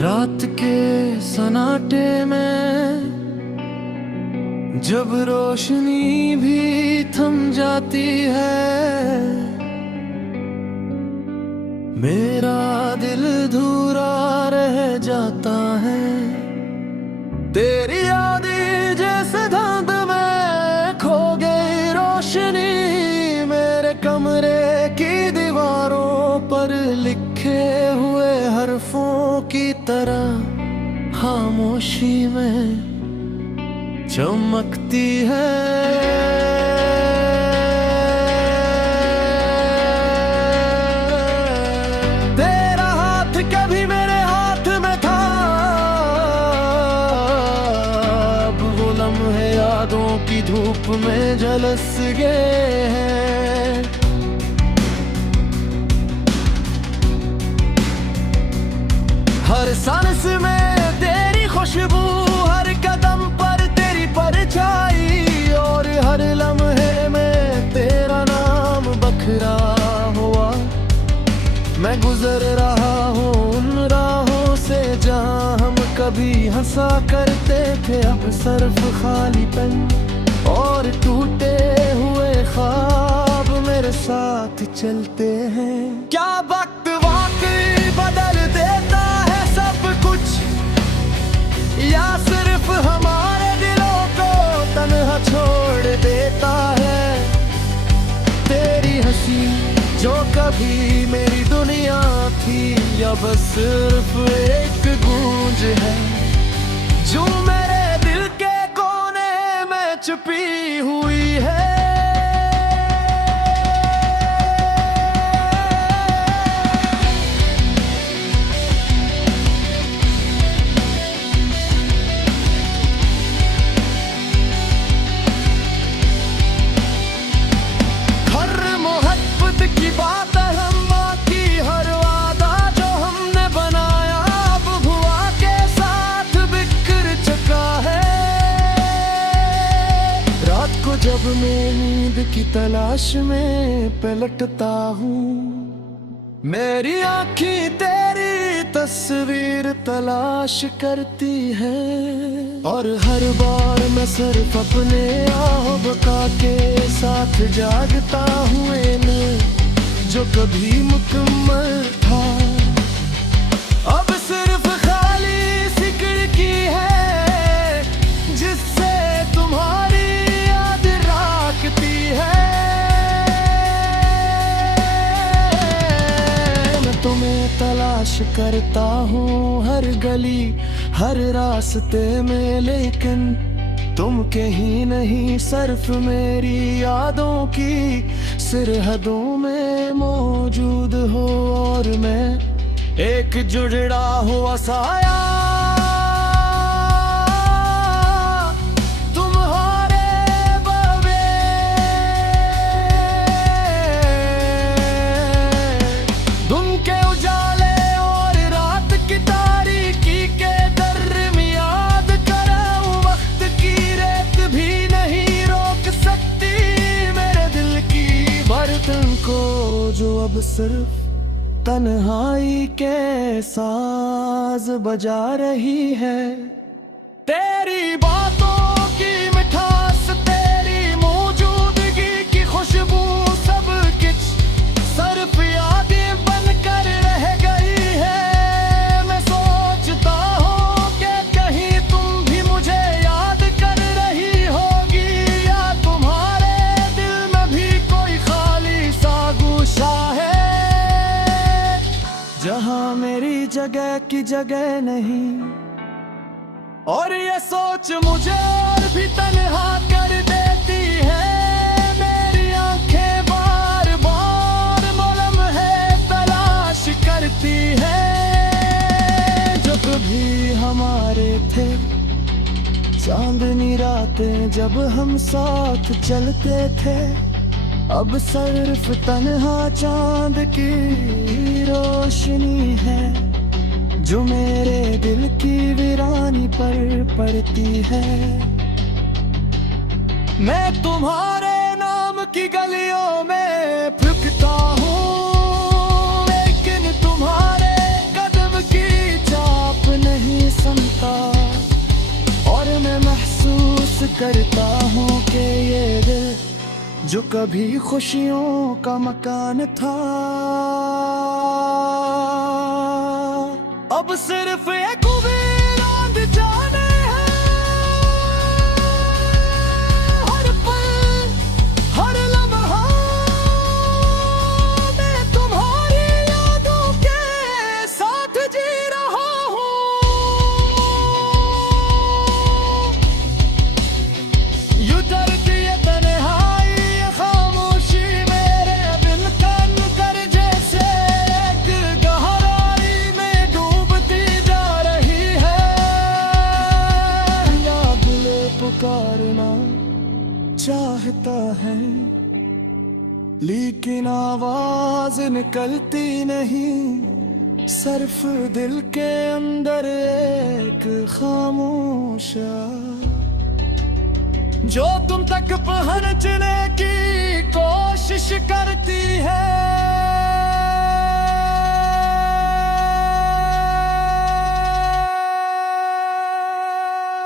रात के सन्नाटे में जब रोशनी भी थम जाती है, मेरा दिल धूरा रह जाता है। तेरी यादें जैसे धुंध में खो गई रोशनी, मेरे कमरे की दीवारों पर लिखे हुए हरफों की तरह खामोशी में चमकती है। तेरा हाथ कभी मेरे हाथ में था, अब वो लम्हे यादों की धूप में झलस गए हैं। हर सांस में तेरी खुशबू, हर कदम पर तेरी परछाई, और हर लम्हे में तेरा नाम बखरा हुआ। मैं गुजर रहा हूँ उन राहों से जहाँ हम कभी हंसा करते थे, अब सिर्फ खालीपन और टूटे हुए ख्वाब मेरे साथ चलते हैं। क्या वक्त वाकई बदल देता है सब कुछ, या सिर्फ हमारे दिलों को तन्हा छोड़ देता है? तेरी हंसी जो कभी मेरी दुनिया थी, या बस सिर्फ एक गूंज है जो मेरे दिल के कोने में छुपी हुई है। की बात हम की हर वादा जो हमने बनाया, अब भुआ के साथ बिखर चुका है। रात को जब मैं नींद की तलाश में पलटता हूँ, मेरी आँखें तेरी तस्वीर तलाश करती है, और हर बार मैं सिर्फ अपने आह बका के साथ जागता हूँ। जो कभी मुकम्मल था, अब सिर्फ खाली सी खिड़की है जिससे तुम्हारी याद राखती है। मैं तुम्हें तलाश करता हूँ हर गली हर रास्ते में, लेकिन तुम कहीं नहीं, सिर्फ मेरी यादों की सरहदों में मौजूद हो। और मैं एक जुड़ा हुआ साया तुम्हारे बवे, दिन के उजाले और रात की तारीकी के दरमियान कराऊं, वक्त की रेत भी नहीं रोक सकती मेरे दिल की बर्तन को, जो अब सिर्फ तन्हाई के साज बजा रही है। तेरी बातों की मिठास, तेरी मौजूदगी की खुशबू, सब कुछ सिर्फ यादें बनकर रह गई है। मैं सोचता हूँ कि कहीं तुम भी मुझे याद कर रही होगी, या तुम्हारे दिल में भी कोई खाली सा गुस्सा है जहाँ मेरी जगह की जगह नहीं। और ये सोच मुझे और भी तन्हा कर देती है। मेरी आंखें बार बार मौलम है तलाश करती है, जो कभी हमारे थे चांदनी रातें जब हम साथ चलते थे। अब सिर्फ तन्हा चांद की रोशनी है जो मेरे दिल की वीरानी पर पड़ती है। मैं तुम्हारे नाम की गलियों में फुकता हूँ, लेकिन तुम्हारे कदम की चाप जो कभी खुशियों का मकान था, अब सिर्फ एक वीरान जाने हैं। हर पल हर लम्हा मैं तुम्हारी यादों के साथ जी रहा हूँ। यूं डरती है तन्हाई, ये खामोशी मेरे बिन कान कर जैसे एक गहराई में डूबती जा रही है। या दिल पुकारना चाहता है लेकिन आवाज निकलती नहीं, सिर्फ दिल के अंदर एक खामोशा जो तुम तक पहुंचने की कोशिश करती है।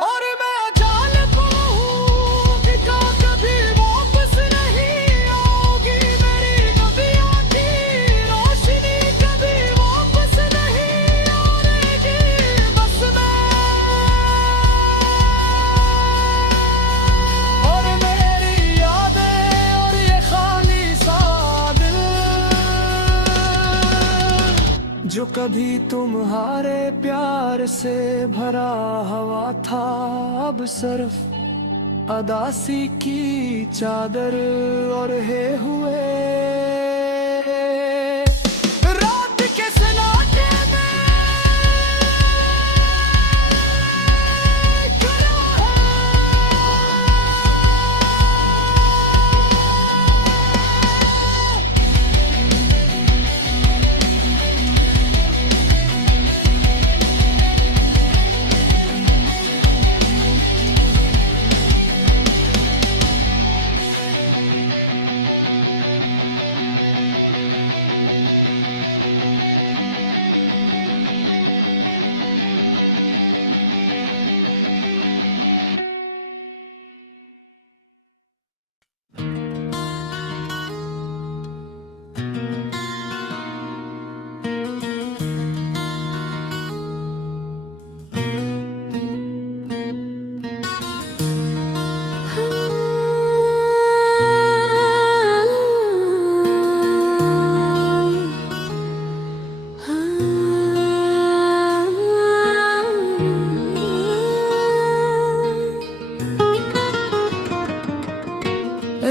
और मैं जानता हूँ कि कभी वापस नहीं आओगी मेरी नदियाँ की रोशनी, कभी वापस नहीं आएगी। बस मैं और मेरी यादें और ये खाली सा दिल, जो कभी तुम्हारे प्यार से भरा हुआ था, अब सिर्फ अदासी की चादर और है हुए रात के सन्नाटे में खड़ा है।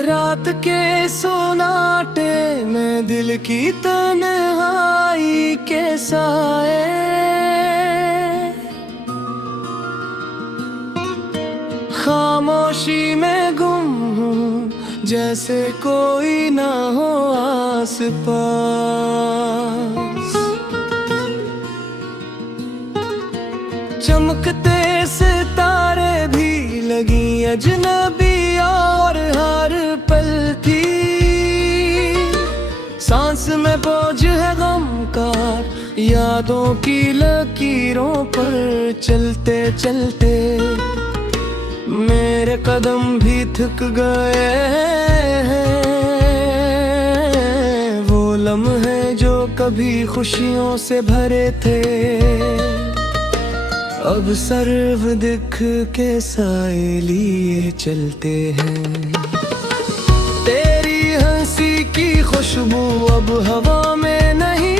रात के सोनाटे में दिल की तन्हाई के साए, खामोशी में गुम हूँ जैसे कोई ना हो आस पास। चमकते सितारे भी लगी अजनबी और हर पल थी सांस में बोझ है गम का, यादों की लकीरों पर चलते चलते मेरे कदम भी थक गए हैं। वो लम्हे जो कभी खुशियों से भरे थे, अब सर्व दिख के साए लिए चलते हैं। तेरी हंसी की खुशबू अब हवा में नहीं,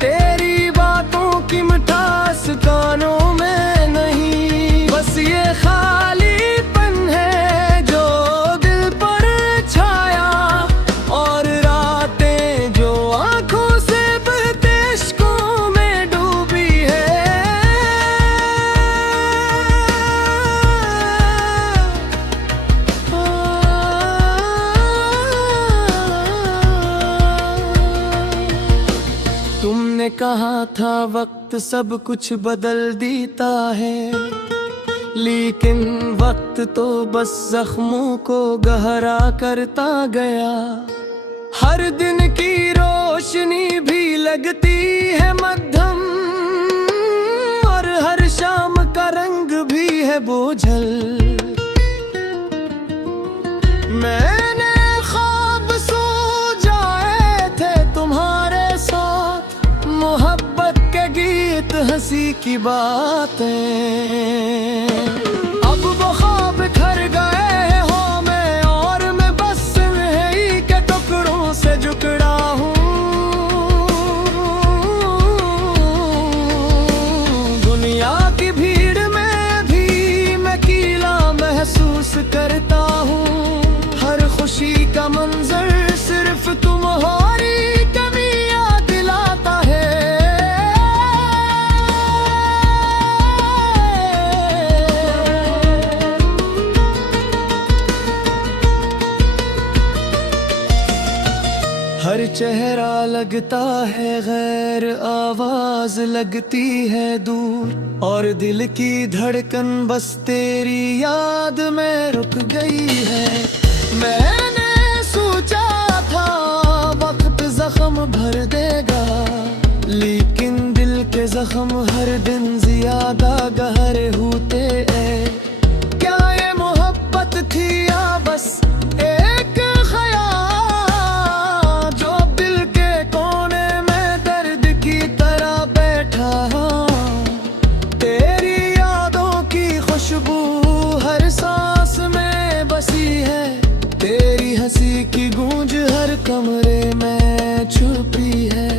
तेरी बातों की मिठास कानों में नहीं, बस ये खालीपन है जो दिल पर छाया, और रातें जो आंखों से बहते इश्कों में डूबी है। तुमने कहा था वक्त सब कुछ बदल देता है, लेकिन वक्त तो बस जख्मों को गहरा करता गया। हर दिन की रोशनी भी लगती है मध्यम, और हर शाम का रंग भी है बोझल। मैंने ख्वाब सो जाए थे तुम्हारे साथ, मोहब्बत के गीत हंसी की बातें। अब वो ख्वाब घर गए हो मैं, और मैं बस ही के टुकड़ों से जुकड़ा हूँ। दुनिया की भीड़ में भी मैं अकेला महसूस करता हूँ। हर खुशी का मंजर सिर्फ तुम्हारी कमी याद दिलाता है। हर चेहरा लगता है गैर, आवाज लगती है दूर, और दिल की धड़कन बस तेरी याद में रुक गई है। मैंने सोचा था वक्त जख्म भर देगा, लेकिन दिल के जख्म हर दिन ज्यादा गहरे होते हैं। क्या ये मोहब्बत थी या बस एक ख्याल, जो दिल के कोने में दर्द की तरह बैठा। तेरी यादों की खुशबू हर सांस में बसी है, तेरी हंसी की गूंज हर कमरे में छुपी है।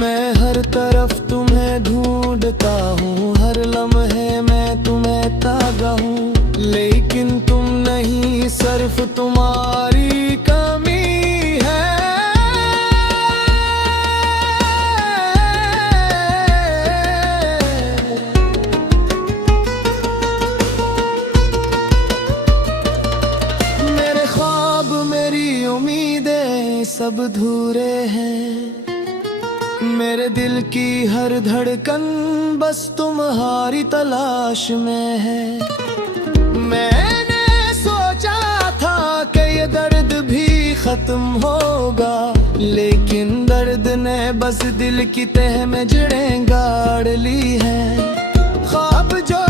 मैं हर तरफ तुम्हें ढूंढता हूँ, हर लम्हे में तुम्हें तागा हूँ, लेकिन तुम नहीं, सिर्फ तुम्हारी कमी है। मेरे ख्वाब मेरी उम्मीदें सब अधूरे हैं, मेरे दिल की हर धड़कन बस तुम्हारी तलाश में है। मैंने सोचा था कि ये दर्द भी खत्म होगा, लेकिन दर्द ने बस दिल की तह में जड़ें गाड़ ली है। ख्वाब जो